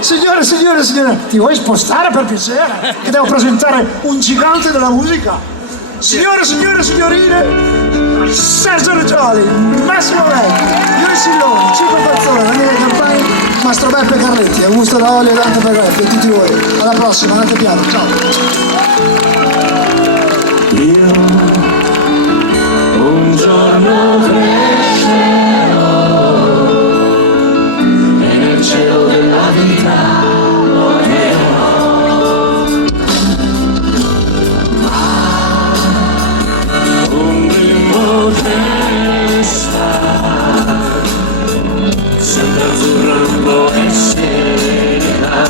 Signore, ti vuoi spostare per piacere? Che devo presentare un gigante della musica? Signore, signorine, Sergio Reggioli, Massimo Vecchi, Iuri Silloni, Cinque Pazzone, Daniele Campani, Mastro Beppe Carletti, Augusto Raoli e Dante Pagretti e tutti voi. Alla prossima, andate piano, ciao. Io un giorno crescerò e nel cielo della vita sempre azzurra un po' e serena.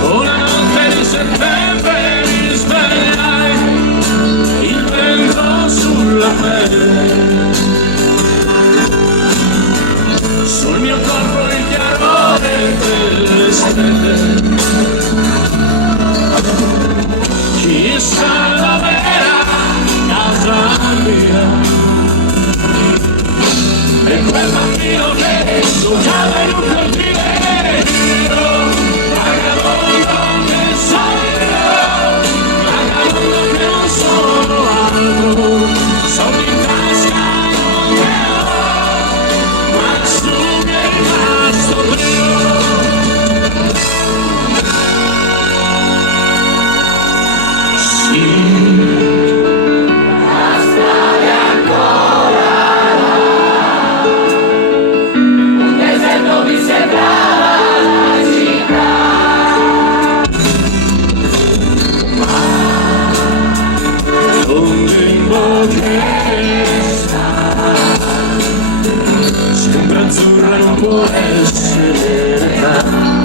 Una notte di settembre mi svegliai, il vento sulla pelle, sul mio corpo il chiarore delle stelle. Chissà dov'era casa mia e quel bambino che giocava in un cortile, vagabondo che sono, vagabondo che non sono altro, sono in tasca non ne ho, ma su mi è rimasto Dio. La storia ancora là, un deserto mi sembrava la città, ma un bimbo che sta, sembra azzurra non può essere realtà.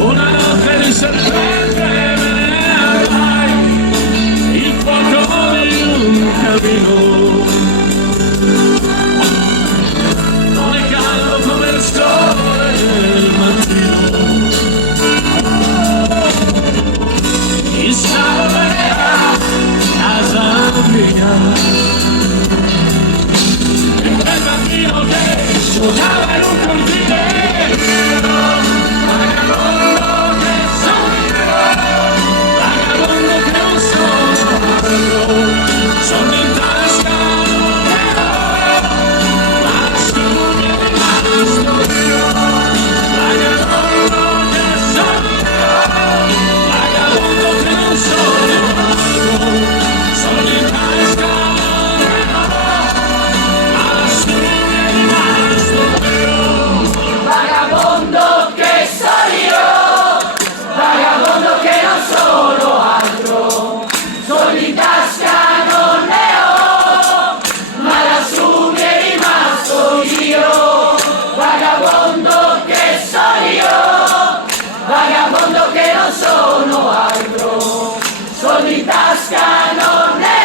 Una notte di settembre me ne andai, il fuoco di un camino, non è caldo come il sole del mattino, chissà dove era casa mia, e quel bambino che giocava in un cortile, sono in tasca non ne ho, ma su mi è rimasto Dio. Vagabondo che sono, vagabondo che non sono altro, sono in tasca non ne ho, ma su mi è rimasto Dio. Vagabondo che sono io, vagabondo che non sono altro, sono in tasca non ne ho, ma lassù mi è rimasto Dio. Vagabondo che sono io, vagabondo che non sono altro, sono in tasca non ne ho.